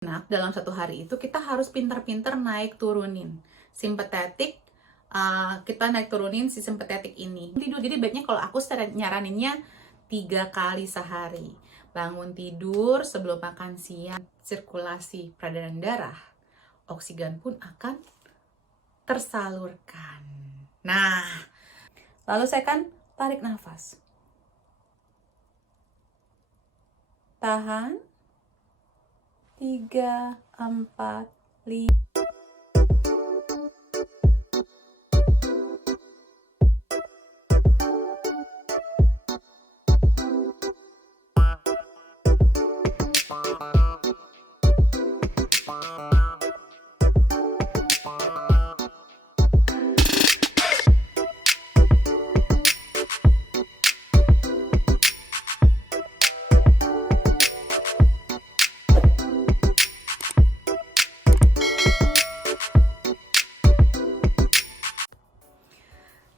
Dalam satu hari itu kita harus pintar-pintar naik turunin simpatetik, kita naik turunin si simpatetik ini tidur. Jadi baiknya kalau aku nyaraninnya 3 kali sehari. Bangun tidur sebelum makan siang, sirkulasi peredaran darah, oksigen pun akan tersalurkan. Nah, lalu saya kan tarik nafas, tahan 3, 4, 5.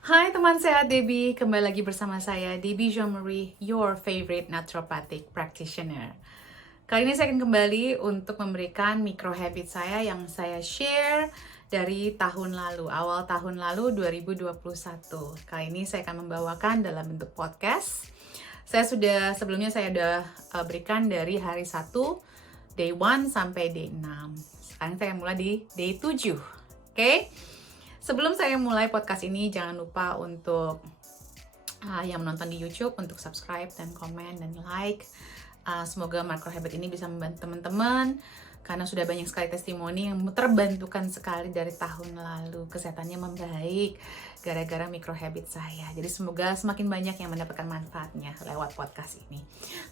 Hai teman sehat Debbie, kembali lagi bersama saya Debbie Jean-Marie, your favorite naturopathic practitioner. Kali ini saya akan kembali untuk memberikan micro habit saya yang saya share dari tahun lalu, awal tahun lalu 2021. Kali ini saya akan membawakan dalam bentuk podcast. Sebelumnya saya sudah berikan dari hari 1, day 1 sampai day 6. Sekarang saya mulai di day 7. Oke? Sebelum saya mulai podcast ini, jangan lupa untuk yang menonton di YouTube untuk subscribe dan komen dan like. Semoga micro habit ini bisa membantu teman-teman karena sudah banyak sekali testimoni yang terbantukan sekali dari tahun lalu. Kesehatannya membaik gara-gara micro habit saya. Jadi semoga semakin banyak yang mendapatkan manfaatnya lewat podcast ini.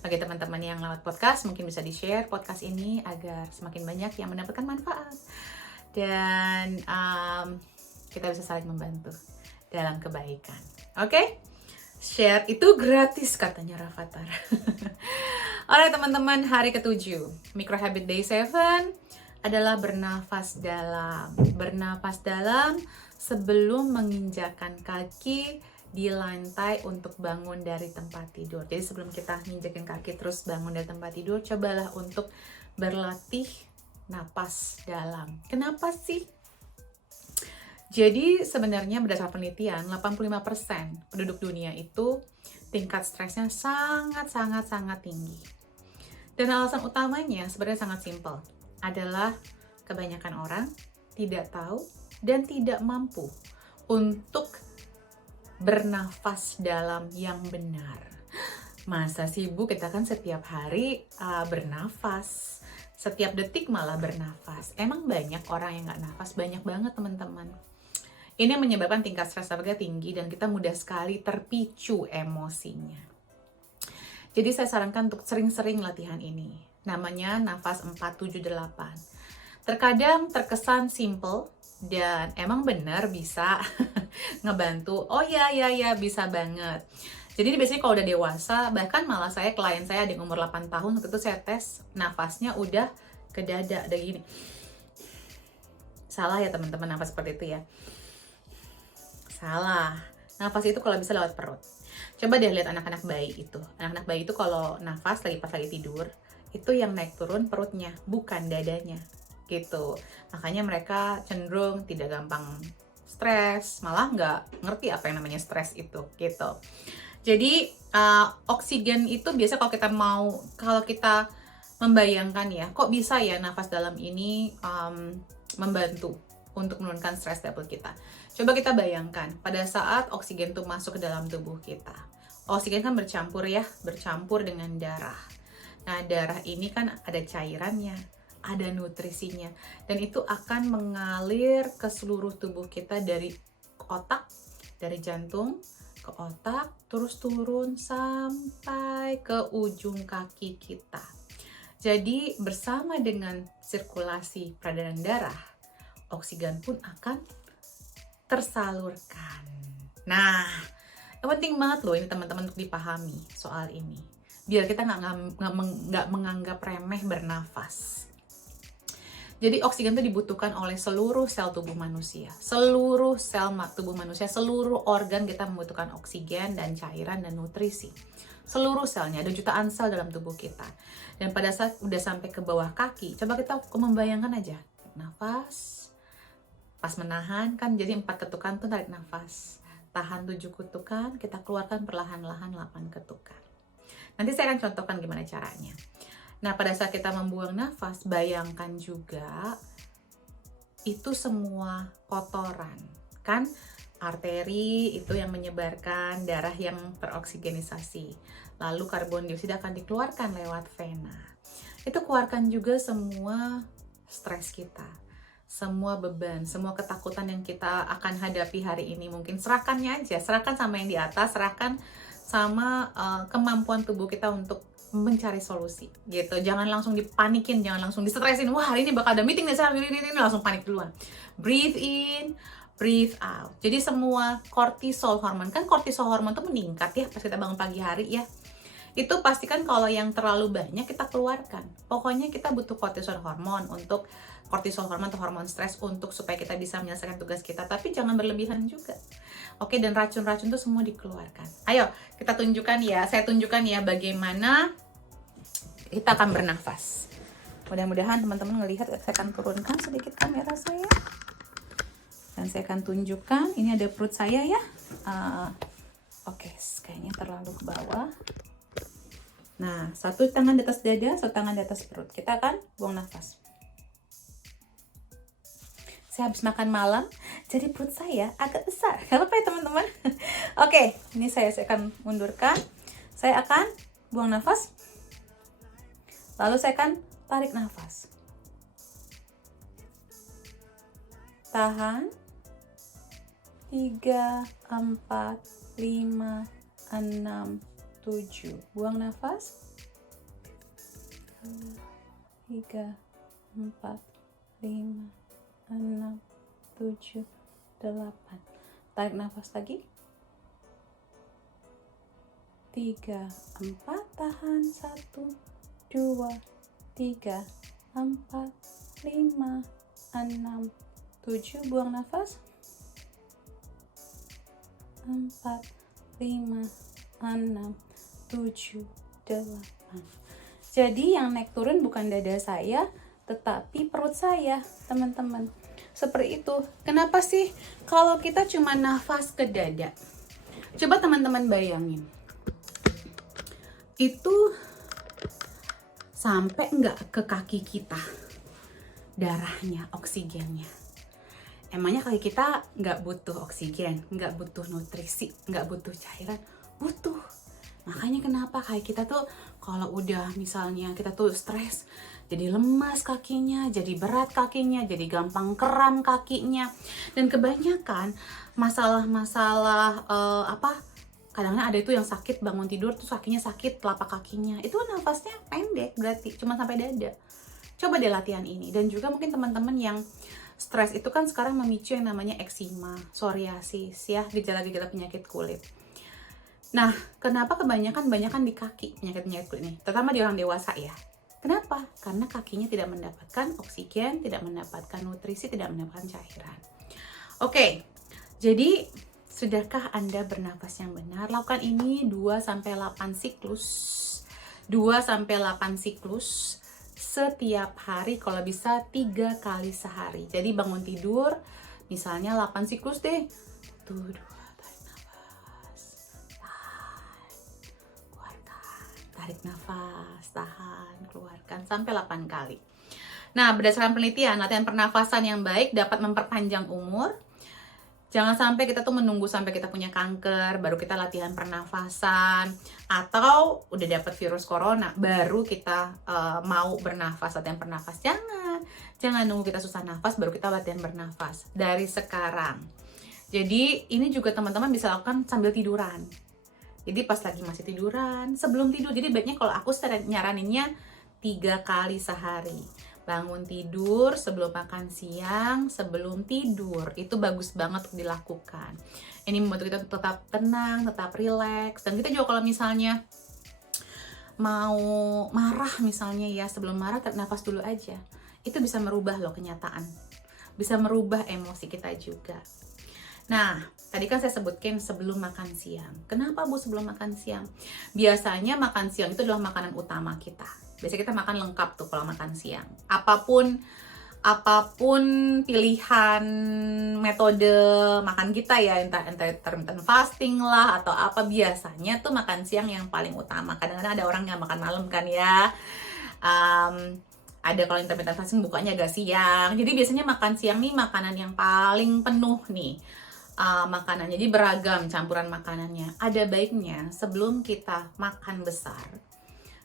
Bagi teman-teman yang lewat podcast, mungkin bisa di-share podcast ini agar semakin banyak yang mendapatkan manfaat. Dan kita bisa saling membantu dalam kebaikan. Oke? Share itu gratis katanya Rafathar. Alright teman-teman, hari ke-7 Micro Habit Day 7 adalah bernafas dalam. Bernafas dalam sebelum menginjakan kaki di lantai untuk bangun dari tempat tidur. Jadi sebelum kita menginjakan kaki terus bangun dari tempat tidur, cobalah untuk berlatih napas dalam. Kenapa sih? Jadi sebenarnya berdasarkan penelitian, 85% penduduk dunia itu tingkat stresnya sangat tinggi. Dan alasan utamanya sebenarnya sangat simpel, adalah kebanyakan orang tidak tahu dan tidak mampu untuk bernafas dalam yang benar. Masa sih Bu, kita kan setiap hari bernafas, setiap detik malah bernafas. Emang banyak orang yang nggak nafas? Banyak banget teman-teman. Ini menyebabkan tingkat stres kita tinggi dan kita mudah sekali terpicu emosinya. Jadi saya sarankan untuk sering-sering latihan ini. Namanya nafas 478. Terkadang terkesan simple dan emang benar bisa ngebantu. Oh ya bisa banget. Jadi biasanya kalau udah dewasa, bahkan malah klien saya ada yang umur 8 tahun, waktu itu saya tes nafasnya udah ke dada, ada gini. Salah ya teman-teman nafas seperti itu ya. Salah. Nafas itu kalau bisa lewat perut. Coba deh lihat anak-anak bayi itu. Anak-anak bayi itu kalau nafas pas lagi tidur, itu yang naik turun perutnya, bukan dadanya. Gitu. Makanya mereka cenderung tidak gampang stres, malah nggak ngerti apa yang namanya stres itu. Gitu. Jadi oksigen itu biasa kalau kita membayangkan ya, kok bisa ya nafas dalam ini membantu untuk menurunkan stres level kita. Coba kita bayangkan, pada saat oksigen itu masuk ke dalam tubuh kita. Oksigen kan bercampur dengan darah. Nah, darah ini kan ada cairannya, ada nutrisinya. Dan itu akan mengalir ke seluruh tubuh kita dari otak, dari jantung, ke otak, terus turun sampai ke ujung kaki kita. Jadi, bersama dengan sirkulasi peredaran darah, oksigen pun akan tersalurkan. Nah, penting banget loh ini teman-teman untuk dipahami soal ini. Biar kita nggak menganggap remeh bernafas. Jadi oksigen itu dibutuhkan oleh seluruh sel tubuh manusia. Seluruh sel tubuh manusia, seluruh organ kita membutuhkan oksigen dan cairan dan nutrisi. seluruh selnya, ada jutaan sel dalam tubuh kita. Dan pada saat udah sampai ke bawah kaki, coba kita membayangkan aja, nafas, pas menahan kan jadi 4 ketukan tuh, tarik nafas, tahan 7 ketukan, kita keluarkan perlahan-lahan 8 ketukan. Nanti saya akan contohkan gimana caranya. Nah, pada saat kita membuang nafas, bayangkan juga itu semua kotoran, kan? Arteri itu yang menyebarkan darah yang teroksigenisasi. Lalu karbon dioksida akan dikeluarkan lewat vena. Itu keluarkan juga semua stres kita, semua beban, semua ketakutan yang kita akan hadapi hari ini. Mungkin serahkannya aja, serahkan sama yang di atas, serahkan sama kemampuan tubuh kita untuk mencari solusi gitu. Jangan langsung dipanikin, jangan langsung distresin. Wah, hari ini bakal ada meeting nih, saya ini langsung panik duluan. Breathe in, breathe out. Jadi semua kortisol hormon, kan kortisol hormon tuh meningkat ya pas kita bangun pagi hari ya. Itu pastikan kalau yang terlalu banyak kita keluarkan. Pokoknya kita butuh kortisol hormon untuk kortisol hormon atau hormon stres untuk supaya kita bisa menyelesaikan tugas kita, tapi jangan berlebihan juga. Oke, dan racun-racun itu semua dikeluarkan. Ayo, kita tunjukkan ya, saya tunjukkan ya bagaimana kita akan bernafas. Mudah-mudahan teman-teman ngelihat, saya akan turunkan sedikit kamera saya. Dan saya akan tunjukkan, ini ada perut saya ya. Oke, kayaknya terlalu ke bawah. Nah, satu tangan di atas dada, satu tangan di atas perut. Kita akan buang nafas. Saya habis makan malam, jadi perut saya agak besar. Gak apa-apa ya teman-teman. Oke, ini saya akan mundurkan. Saya akan buang nafas. Lalu saya akan tarik nafas. Tahan. 3, 4, 5, 6, 7. Buang nafas. 3, 4, 5, 6, 7, 8. Tarik nafas lagi. 3, 4, tahan. 1, 2, 3, 4, 5, 6, 7. Buang nafas. 4, 5, 6, 7, 8. Jadi yang naik turun bukan dada saya, tetapi perut saya, teman-teman. Seperti itu. Kenapa sih kalau kita cuma nafas ke dada? Coba teman-teman bayangin. Itu sampai nggak ke kaki kita darahnya, oksigennya? Emangnya kaki kita nggak butuh oksigen, nggak butuh nutrisi, nggak butuh cairan? Butuh. Makanya kenapa kaki kita tuh kalau udah misalnya kita tuh stres, jadi lemas kakinya, jadi berat kakinya, jadi gampang kram kakinya. Dan kebanyakan masalah-masalah kadang-kadang ada itu yang sakit bangun tidur tuh kakinya sakit, telapak kakinya. Itu nafasnya pendek berarti, cuma sampai dada. Coba deh latihan ini. Dan juga mungkin teman-teman yang stres itu kan sekarang memicu yang namanya eksima, psoriasis ya, gejala-gejala penyakit kulit. Nah, kenapa kebanyakan di kaki penyakit-penyakit kulit ini, terutama di orang dewasa ya. Kenapa? Karena kakinya tidak mendapatkan oksigen, tidak mendapatkan nutrisi, tidak mendapatkan cairan. Oke, jadi sudahkah Anda bernafas yang benar? Lakukan ini 2-8 siklus. 2-8 siklus setiap hari, kalau bisa 3 kali sehari. Jadi bangun tidur, misalnya 8 siklus deh. 1, 2, tarik nafas, tahan, keluarkan. Tarik nafas, tahan, keluarkan. Sampai 8 kali. Nah, berdasarkan penelitian, latihan pernafasan yang baik dapat memperpanjang umur. Jangan sampai kita tuh menunggu sampai kita punya kanker, baru kita latihan pernafasan. Atau udah dapat virus corona, baru kita mau bernafas, latihan bernafas. Jangan nunggu kita susah nafas, baru kita latihan bernafas. Dari sekarang. Jadi ini juga teman-teman bisa lakukan sambil tiduran. Jadi pas lagi masih tiduran, sebelum tidur. Jadi baiknya kalau aku nyaraninnya 3 kali sehari. Bangun tidur, sebelum makan siang, sebelum tidur. Itu bagus banget untuk dilakukan. Ini membantu kita tetap tenang, tetap rileks. Dan kita juga kalau misalnya mau marah misalnya ya, sebelum marah tarik nafas dulu aja. Itu bisa merubah loh kenyataan. Bisa merubah emosi kita juga. Nah, tadi kan saya sebutkan sebelum makan siang. Kenapa Bu sebelum makan siang? Biasanya makan siang itu adalah makanan utama kita. Biasanya kita makan lengkap tuh kalau makan siang. Apapun pilihan metode makan kita ya, entah intermittent fasting lah atau apa, biasanya tuh makan siang yang paling utama. Kadang-kadang ada orang yang makan malam kan ya. Ada kalau intermittent fasting bukanya agak siang. Jadi biasanya makan siang nih makanan yang paling penuh nih. Makanan, jadi beragam campuran makanannya. Ada baiknya sebelum kita makan besar,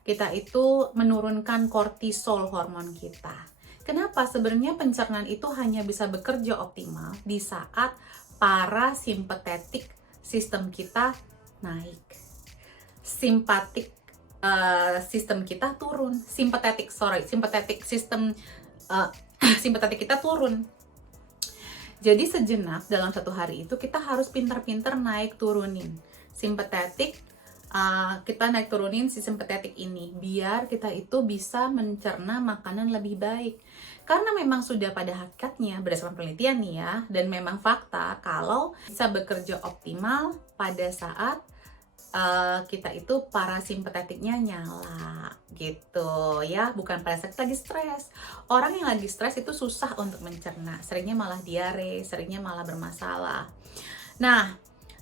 kita itu menurunkan kortisol hormon kita. Kenapa? Sebenarnya pencernaan itu hanya bisa bekerja optimal di saat parasimpatetik sistem kita naik, simpatik sistem kita turun, simpatetik sistem simpatetik kita turun. Jadi sejenak dalam satu hari itu kita harus pintar-pintar naik turunin simpatetik, kita naik turunin si simpatetik ini biar kita itu bisa mencerna makanan lebih baik. Karena memang sudah pada hakikatnya berdasarkan penelitian nih ya, dan memang fakta kalau bisa bekerja optimal pada saat kita itu parasimpatetiknya nyala gitu ya, bukan pada saat lagi stres. Orang yang lagi stres itu susah untuk mencerna, seringnya malah diare, seringnya malah bermasalah. Nah,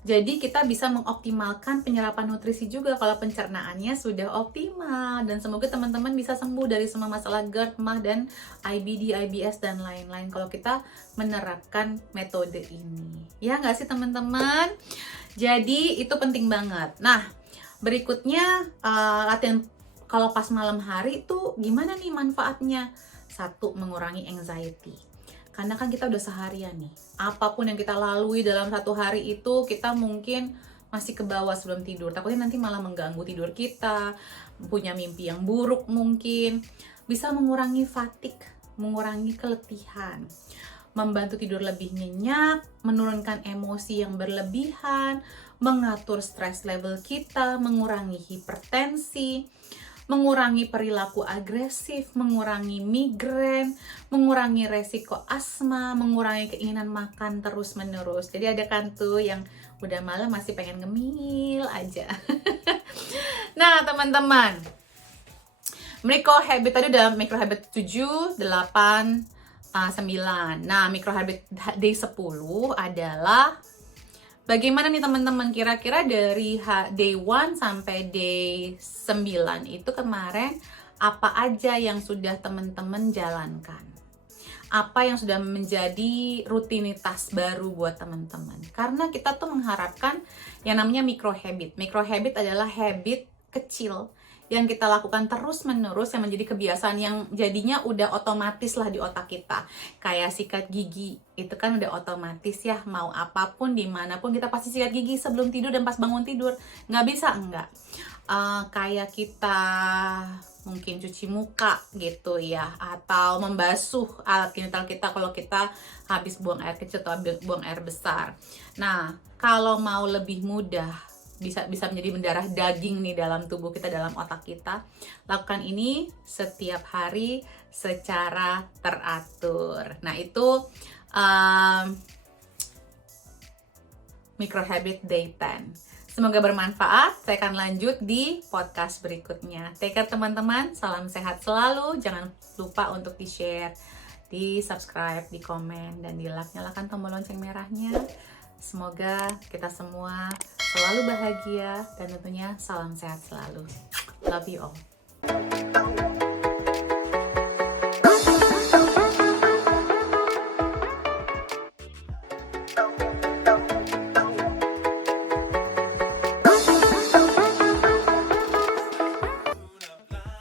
jadi kita bisa mengoptimalkan penyerapan nutrisi juga kalau pencernaannya sudah optimal, dan semoga teman-teman bisa sembuh dari semua masalah GERD, MAH, dan IBD, IBS, dan lain-lain kalau kita menerapkan metode ini. Ya nggak sih teman-teman? Jadi itu penting banget. Nah, berikutnya latihan kalau pas malam hari itu gimana nih manfaatnya? Satu, mengurangi anxiety. Karena kan kita udah seharian nih, apapun yang kita lalui dalam satu hari itu kita mungkin masih ke bawah sebelum tidur. Takutnya nanti malah mengganggu tidur kita, punya mimpi yang buruk mungkin. Bisa mengurangi fatigue, mengurangi keletihan, membantu tidur lebih nyenyak, menurunkan emosi yang berlebihan, mengatur stres level kita, mengurangi hipertensi, mengurangi perilaku agresif, mengurangi migrain, mengurangi resiko asma, mengurangi keinginan makan terus-menerus. Jadi ada kan tuh yang udah malam masih pengen ngemil aja. Nah teman-teman, micro habit tadi udah micro habit 7, 8, 9. Nah, micro habit day 10 adalah bagaimana nih teman-teman, kira-kira dari day 1 sampai day 9 itu kemarin apa aja yang sudah teman-teman jalankan? Apa yang sudah menjadi rutinitas baru buat teman-teman? Karena kita tuh mengharapkan yang namanya micro habit. Micro habit adalah habit kecil yang kita lakukan terus-menerus yang menjadi kebiasaan yang jadinya udah otomatis lah di otak kita. Kayak sikat gigi, itu kan udah otomatis ya, mau apapun dimanapun kita pasti sikat gigi sebelum tidur dan pas bangun tidur. Nggak bisa enggak. Kayak kita mungkin cuci muka gitu ya, atau membasuh alat genital kita kalau kita habis buang air kecil atau buang air besar. Nah, kalau mau lebih mudah, bisa menjadi mendarah daging nih dalam tubuh kita, dalam otak kita, lakukan ini setiap hari secara teratur. Nah itu micro habit day 10. Semoga bermanfaat. Saya akan lanjut di podcast berikutnya. Take care teman-teman, salam sehat selalu. Jangan lupa untuk di-share, di-subscribe, di-komen, dan di-like. Nyalakan tombol lonceng merahnya. Semoga kita semua selalu bahagia dan tentunya salam sehat selalu. Love you all.